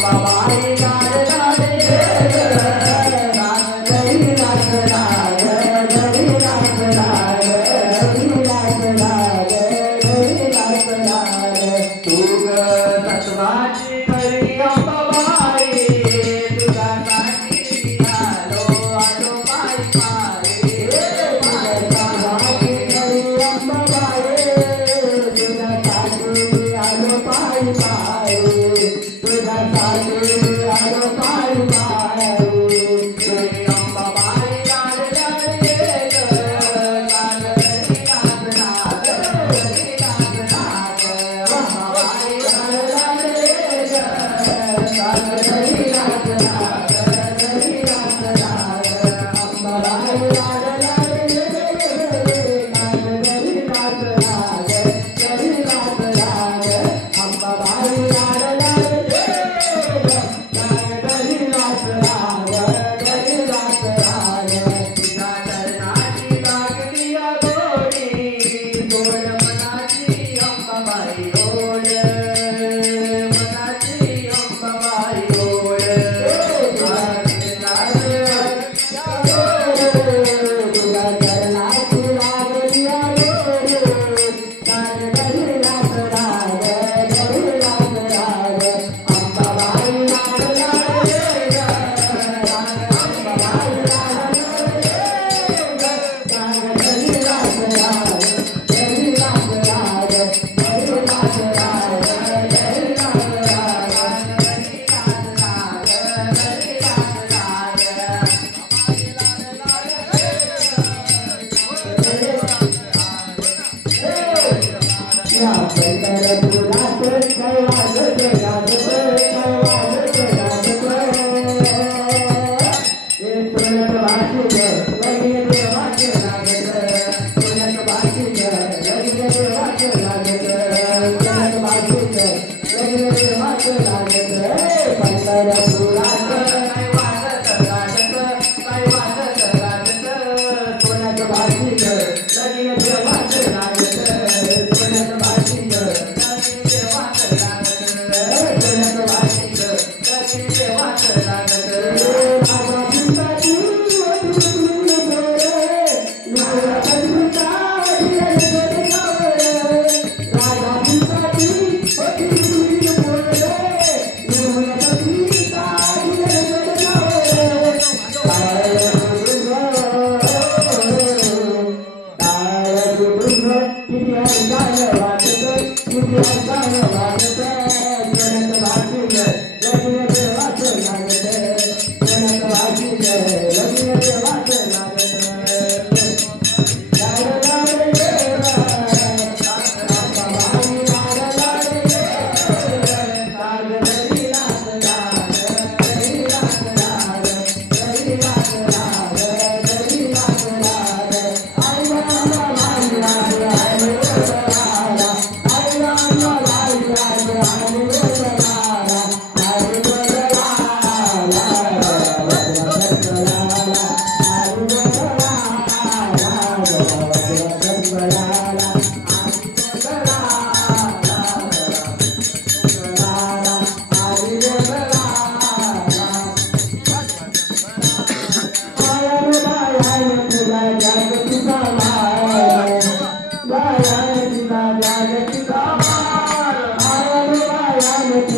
Bye-bye. Rajendra amor.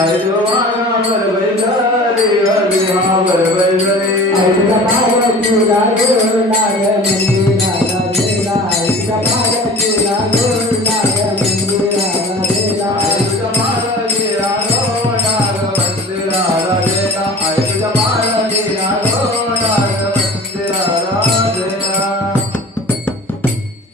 I do want